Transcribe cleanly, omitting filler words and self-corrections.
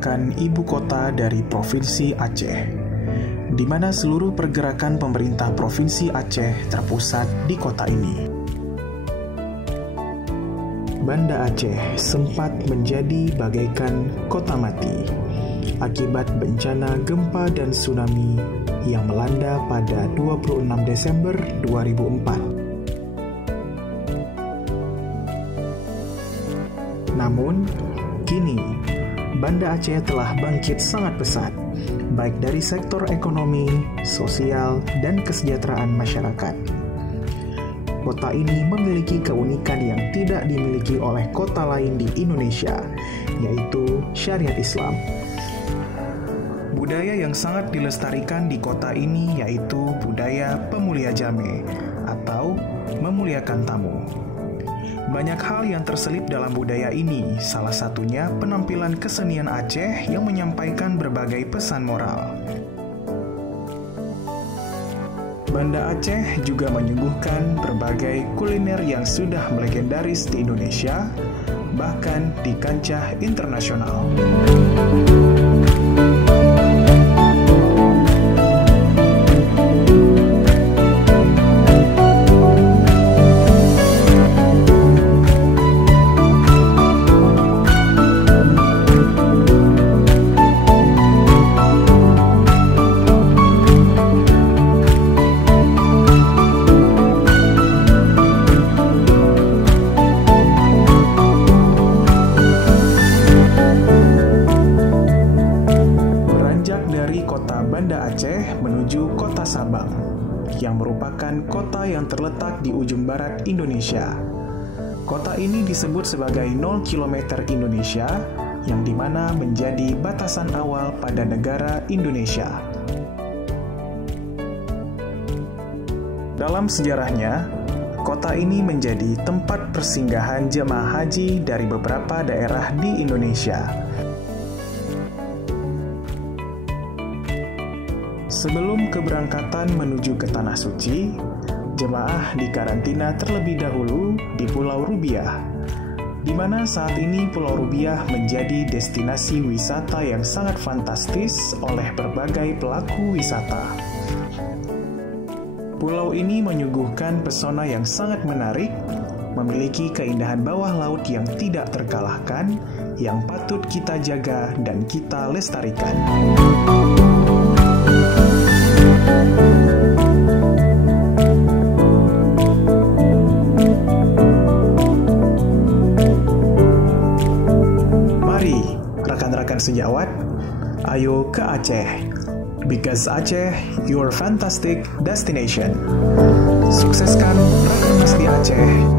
merupakan ibu kota dari Provinsi Aceh, di mana seluruh pergerakan pemerintah Provinsi Aceh terpusat di kota ini. Banda Aceh sempat menjadi bagaikan kota mati akibat bencana gempa dan tsunami yang melanda pada 26 Desember 2004. Namun, kini Banda Aceh telah bangkit sangat pesat, baik dari sektor ekonomi, sosial, dan kesejahteraan masyarakat. Kota ini memiliki keunikan yang tidak dimiliki oleh kota lain di Indonesia, yaitu syariat Islam. Budaya yang sangat dilestarikan di kota ini yaitu budaya pemulia jame atau memuliakan tamu. Banyak hal yang terselip dalam budaya ini, salah satunya penampilan kesenian Aceh yang menyampaikan berbagai pesan moral. Banda Aceh juga menyuguhkan berbagai kuliner yang sudah melegendaris di Indonesia, bahkan di kancah internasional. Banda Aceh menuju kota Sabang, yang merupakan kota yang terletak di ujung barat Indonesia. Kota ini disebut sebagai 0 km Indonesia, yang dimana menjadi batasan awal pada negara Indonesia. Dalam sejarahnya, kota ini menjadi tempat persinggahan jemaah haji dari beberapa daerah di Indonesia. Sebelum keberangkatan menuju ke Tanah Suci, jemaah dikarantina terlebih dahulu di Pulau Rubiah, di mana saat ini Pulau Rubiah menjadi destinasi wisata yang sangat fantastis oleh berbagai pelaku wisata. Pulau ini menyuguhkan pesona yang sangat menarik, memiliki keindahan bawah laut yang tidak terkalahkan, yang patut kita jaga dan kita lestarikan. Mari rekan-rekan sejawat? Ayo ke Aceh. Because Aceh, your fantastic destination. Sukseskan Rakernas di Aceh.